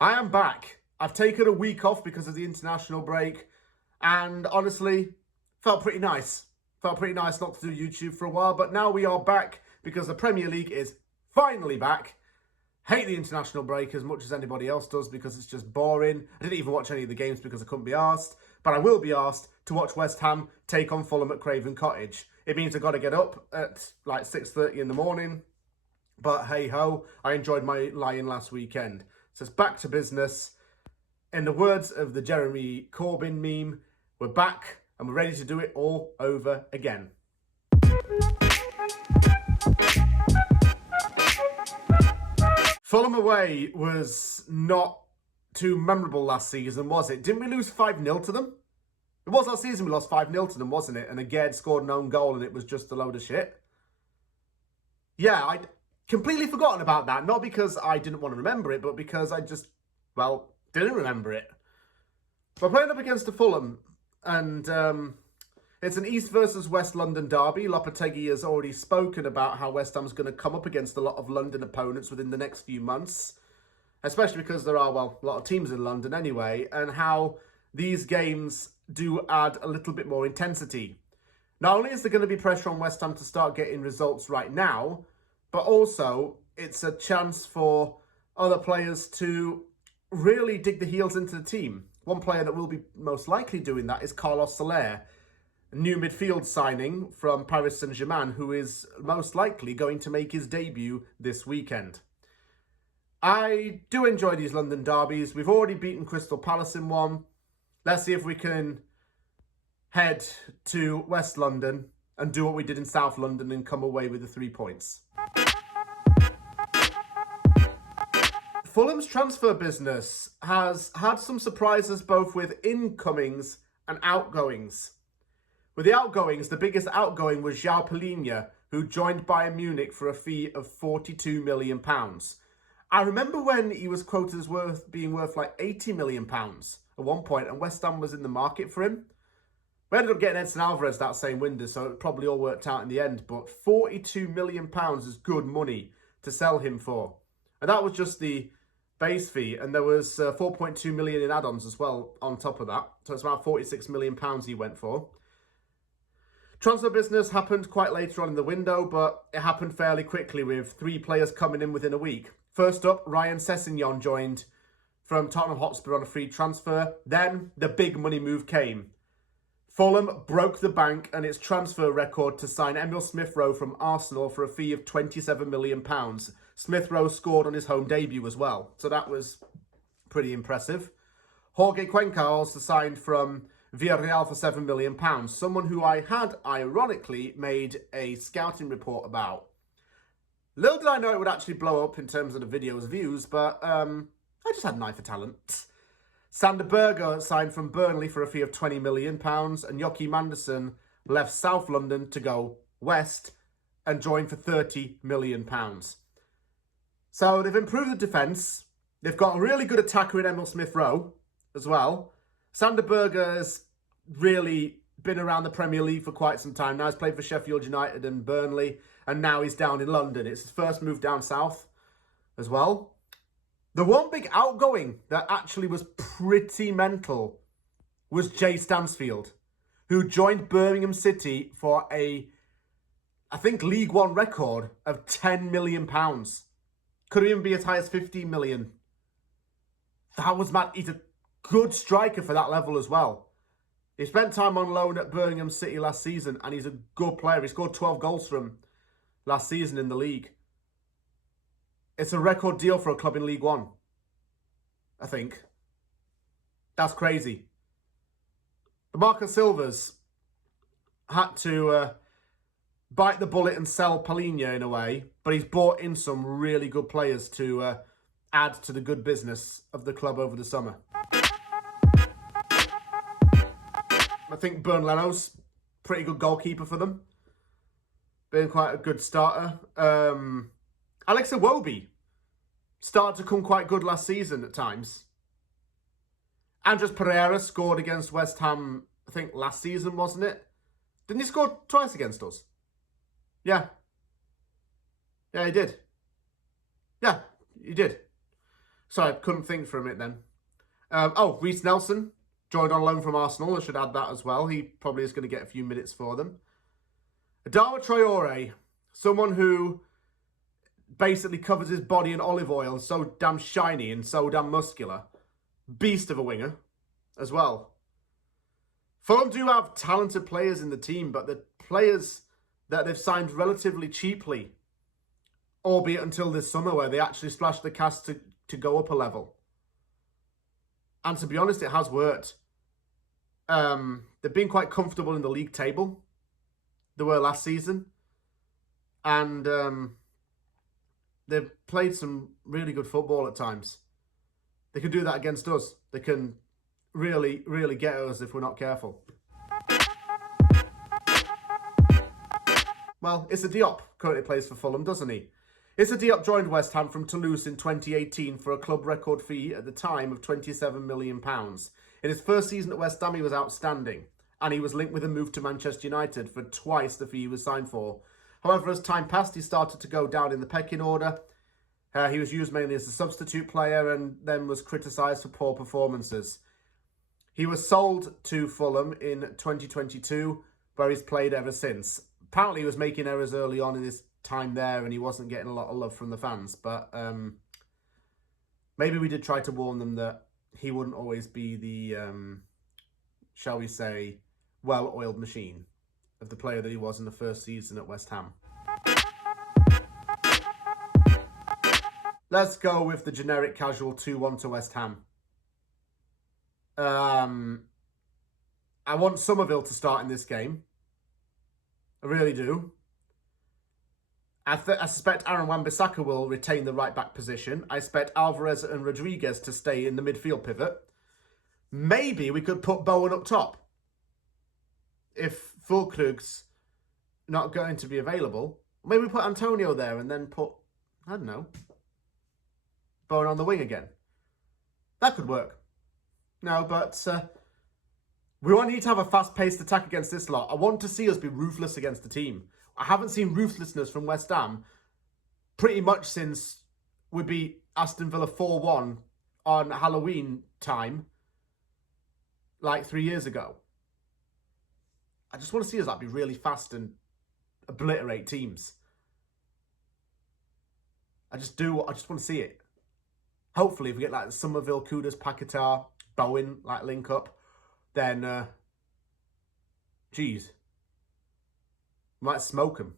I am back. I've taken a week off because of the international break, and honestly, felt pretty nice. Felt pretty nice not to do YouTube for a while, but now we are back because the Premier League is finally back. Hate the international break as much as anybody else does because it's just boring. I didn't even watch any of the games because I couldn't be arsed, but I will be arsed to watch West Ham take on Fulham at Craven Cottage. It means I've got to get up at like 6:30 in the morning, but hey ho, I enjoyed my lie-in last weekend. So it's back to business. In the words of the Jeremy Corbyn meme, we're back and we're ready to do it all over again. Fulham away was not too memorable last season, was it? Didn't we lose 5-0 to them? It was last season we lost 5-0 to them, wasn't it? And Aged scored an own goal and it was just a load of shit. Yeah, I'd completely forgotten about that. Not because I didn't want to remember it, but because I just, didn't remember it. We're playing up against the Fulham, and it's an East versus West London derby. Lopetegui has already spoken about how West Ham's going to come up against a lot of London opponents within the next few months, especially because there are, a lot of teams in London anyway, and how these games do add a little bit more intensity. Not only is there going to be pressure on West Ham to start getting results right now, but also it's a chance for other players to really dig the heels into the team. One player that will be most likely doing that is Carlos Soler, a new midfield signing from Paris Saint-Germain, who is most likely going to make his debut this weekend. I do enjoy these London derbies. We've already beaten Crystal Palace in one. Let's see if we can head to West London and do what we did in South London and come away with the 3 points. Fulham's transfer business has had some surprises both with incomings and outgoings. With the outgoings, the biggest outgoing was João Palhinha, who joined Bayern Munich for a fee of £42 million. I remember when he was quoted as being worth like £80 million at one point, and West Ham was in the market for him. We ended up getting Edson Alvarez that same window, so it probably all worked out in the end, but £42 million is good money to sell him for. And that was just the base fee, and there was 4.2 million in add-ons as well on top of that. So it's about £46 million he went for. Transfer business happened quite later on in the window, but it happened fairly quickly with 3 players coming in within a week. First up, Ryan Sessegnon joined from Tottenham Hotspur on a free transfer. Then the big money move came. Fulham broke the bank and its transfer record to sign Emil Smith-Rowe from Arsenal for a fee of £27 million. Smith-Rowe scored on his home debut as well, so that was pretty impressive. Jorge Cuenca also signed from Villarreal for £7 million, someone who I had, ironically, made a scouting report about. Little did I know it would actually blow up in terms of the video's views, but I just had an eye for talent. Sander Berge signed from Burnley for a fee of £20 million, and Joachim Andersen left South London to go west and joined for £30 million. So they've improved the defence. They've got a really good attacker in Emil Smith-Rowe as well. Sander Berge has really been around the Premier League for quite some time now. He's played for Sheffield United and Burnley, and now he's down in London. It's his first move down south as well. The one big outgoing that actually was pretty mental was Jay Stansfield, who joined Birmingham City for I think, League One record of £10 million. Could even be as high as 15 million. That was mad. He's a good striker for that level as well. He spent time on loan at Birmingham City last season, and he's a good player. He scored 12 goals for him last season in the league. It's a record deal for a club in League One, I think. That's crazy. The Marco Silvas had to bite the bullet and sell Palhinha in a way, but he's brought in some really good players to add to the good business of the club over the summer. I think Bernd Leno's pretty good goalkeeper for them. Been quite a good starter. Alex Iwobi started to come quite good last season at times. Andres Pereira scored against West Ham, I think last season, wasn't it? Didn't he score twice against us? Yeah. Yeah, he did. Yeah, he did. Sorry, I couldn't think for a minute then. Reece Nelson joined on loan from Arsenal. I should add that as well. He probably is going to get a few minutes for them. Adama Traore, someone who basically covers his body in olive oil and so damn shiny and so damn muscular. Beast of a winger as well. Fulham do have talented players in the team, but the players that they've signed relatively cheaply, albeit until this summer where they actually splashed the cash to go up a level. And to be honest, it has worked. They've been quite comfortable in the league table. They were last season. And they've played some really good football at times. They can do that against us. They can really, really get us if we're not careful. Well, Issa Diop currently plays for Fulham, doesn't he? Issa Diop joined West Ham from Toulouse in 2018 for a club record fee at the time of £27 million. In his first season at West Ham, he was outstanding, and he was linked with a move to Manchester United for twice the fee he was signed for. However, as time passed, he started to go down in the pecking order. He was used mainly as a substitute player and then was criticised for poor performances. He was sold to Fulham in 2022, where he's played ever since. Apparently, he was making errors early on in his time there and he wasn't getting a lot of love from the fans. But maybe we did try to warn them that he wouldn't always be the, shall we say, well-oiled machine of the player that he was in the first season at West Ham. Let's go with the generic casual 2-1 to West Ham. I want Somerville to start in this game. I really do. I suspect Aaron Wan-Bissaka will retain the right-back position. I expect Alvarez and Rodriguez to stay in the midfield pivot. Maybe we could put Bowen up top. If Fulkrug's not going to be available, maybe we put Antonio there and then put, I don't know, Bowen on the wing again. That could work. No, but we won't need to have a fast-paced attack against this lot. I want to see us be ruthless against the team. I haven't seen ruthlessness from West Ham pretty much since we beat Aston Villa 4-1 on Halloween time, like 3 years ago. I just want to see us be really fast and obliterate teams. I just want to see it. Hopefully, if we get like Somerville, Kudus, Paquetá, Bowen, like link up, then, geez, might smoke them.